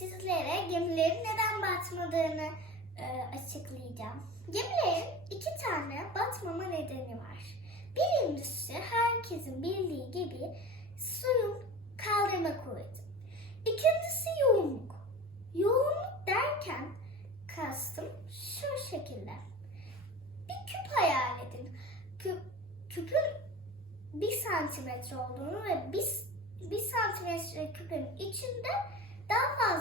sizlere gemilerin neden batmadığını e, açıklayacağım. Gemilerin iki tane batmama nedeni var. Birincisi herkesin bildiği gibi suyun kaldırma kuvveti. İkincisi yoğunluk. Yoğunluk derken kastım şu şekilde. Bir küp hayal edin. Küp, küpün bir santimetre olduğunu ve bir, bir santimetre küpün içinde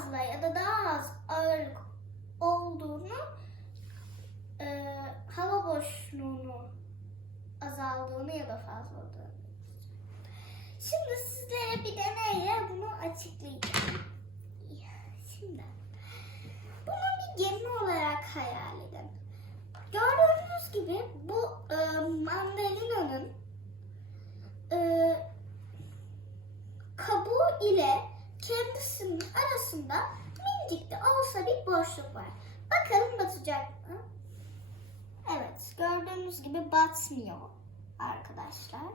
fazla ya da daha az ağırlık olduğunu e, hava boşluğunu azaldığını ya da fazlalığını. Şimdi sizlere bir deneyle bunu açıklayacağım. Şimdi bunu bir gemi olarak hayal edin. Gördüğünüz gibi bu e, mandalina'nın e, kabuğu ile kendisinin arasında minicik de olsa bir boşluk var. Bakalım batacak mı? Evet, gördüğünüz gibi batmıyor arkadaşlar.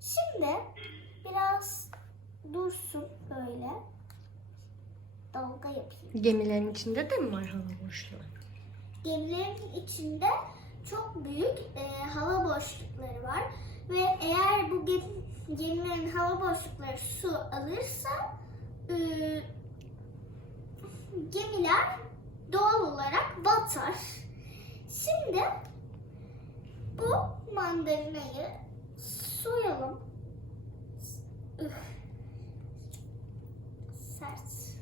Şimdi biraz dursun böyle. Dalga yapayım. Gemilerin içinde de mi var hava boşluğu? Gemilerin içinde çok büyük e, hava boşlukları var ve eğer bu gem- gemilerin hava boşlukları su alırsa e, gemiler doğal olarak batar. Şimdi bu mandalinayı soyalım. Üf. Sert.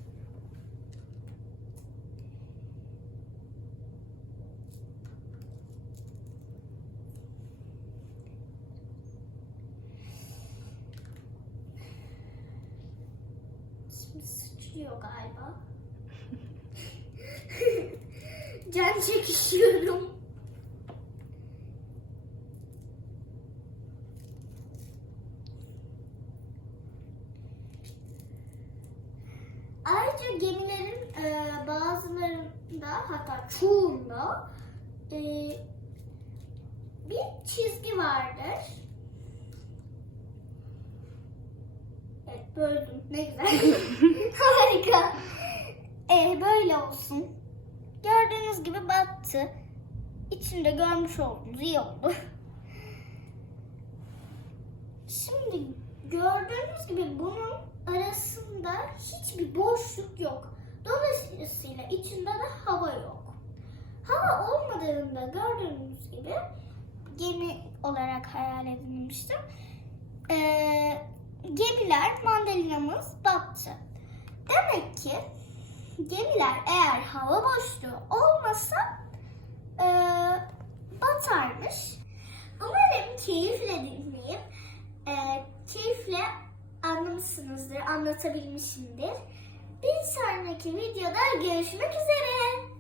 Sıçrıyor galiba. Can çekişiyorum. Ayrıca gemilerin e, bazılarında hatta çoğunda e, bir çizgi vardır. Evet böldüm. Ne güzel. Harika. E, böyle olsun. Gördüğünüz battı. İçinde görmüş olduğunuz iyi oldu. Şimdi gördüğünüz gibi bunun arasında hiçbir boşluk yok. Dolayısıyla içinde de hava yok. Hava olmadığında gördüğünüz gibi gemi olarak hayal edilmiştim. Ee, gemiler mandalinamız battı. Demek ki gemiler eğer hava boşluğu olmasa e, batarmış. Umarım keyifle dinleyip e, keyifle anlamışsınızdır, anlatabilmişimdir. Bir sonraki videoda görüşmek üzere.